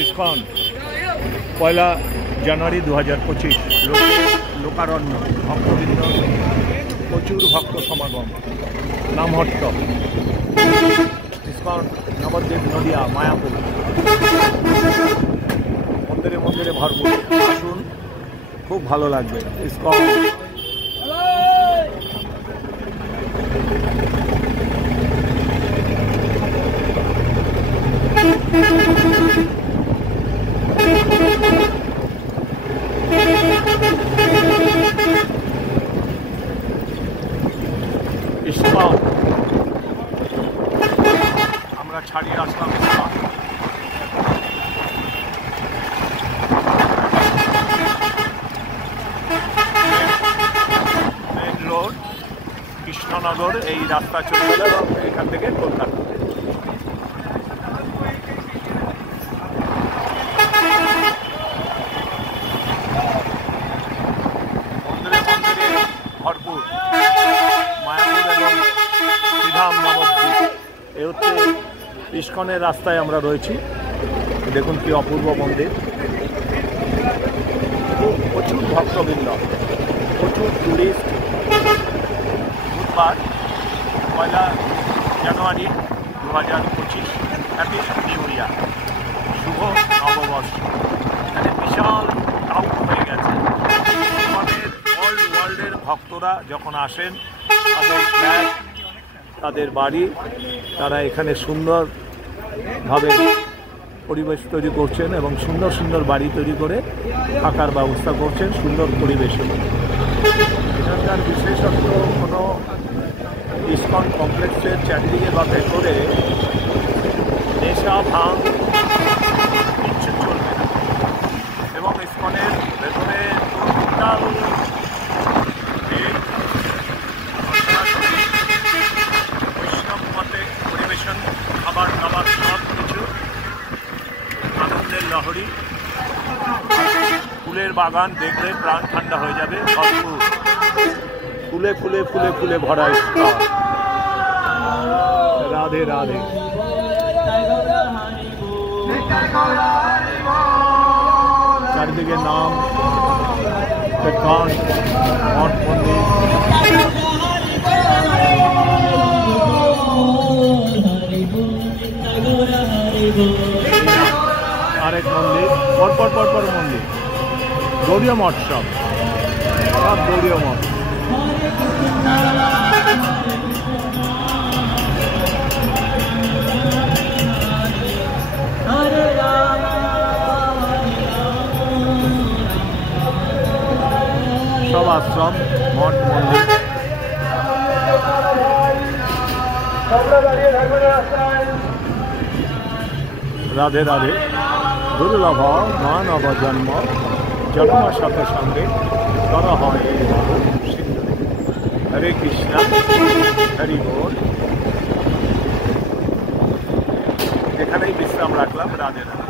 ISKCON 1 জানুয়ারি 2025 লোকারণ্য ভক্তবৃন্দ, প্রচুর ভক্ত সমাগম। নামহট্ট ইসকন নবদ্বীপ নদিয়া মায়াপুর, মন্দিরে মন্দিরে ভরপুর। আসুন, খুব ভালো লাগবে। ইসকন ইসকন আমরা ছাড়িয়ে আসলাম। মেন রোড কৃষ্ণনগর, এই রাস্তা চলে গেল এখান থেকে কলকাতা। মন্দিরে মন্দিরে ভরপুর, মায়াপুর এবং শ্রীধাম নবদ্বীপ। এ হচ্ছে ইসকনের রাস্তায় আমরা রয়েছি। দেখুন কি অপূর্ব মন্দির, প্রচুর ভক্তবৃন্দ, প্রচুর টুরিস্ট। বুধবার 1 জানুয়ারি 2025, হ্যাপি নিউ ইয়ার, শুভ নববর্ষ। এখানে বিশাল ক্রাউড হয়ে গেছে। আমাদের অল ওয়ার্ল্ডের ভক্তরা যখন আসেন, তাদের ফ্ল্যাট, তাদের বাড়ি, তারা এখানে সুন্দরভাবে পরিবেশ তৈরি করছেন এবং সুন্দর সুন্দর বাড়ি তৈরি করে থাকার ব্যবস্থা করছেন সুন্দর পরিবেশে। এখানকার বিশেষত্ব কোনো ইসকন কমপ্লেক্সের চারিদিকে বা ভেতরে নেশা ভাঙ কিচ্ছু চলবে না, এবং ইসকনের ভেতরে টোটাল বৈষ্ণব মতে পরিবেশন, খাবার দাবার সব কিছু আনন্দের লহরী। ফুলের বাগান দেখলে প্রাণ ঠান্ডা হয়ে যাবে। ভরপুর ফুলে ফুলে ফুলে ফুলে ভরা ইসকন। রাধে রাধে। চারিদিকে নাম কীর্তন, মঠ মন্দির। আরেক মন্দির, পরপর পরপর মন্দির। গৌরীয় মঠ, সব গৌরীয় মঠ। সব আশ্রম, মঠ মন্দির। রাধে রাধে। দুর্লভ মানব জন্ম, জন্ম সাথে সঙ্গে কর হয় সিন্ধু। হরে কৃষ্ণ, হরি বল। এখানেই বিশ্রাম রাখলাম। রাধে রাধে।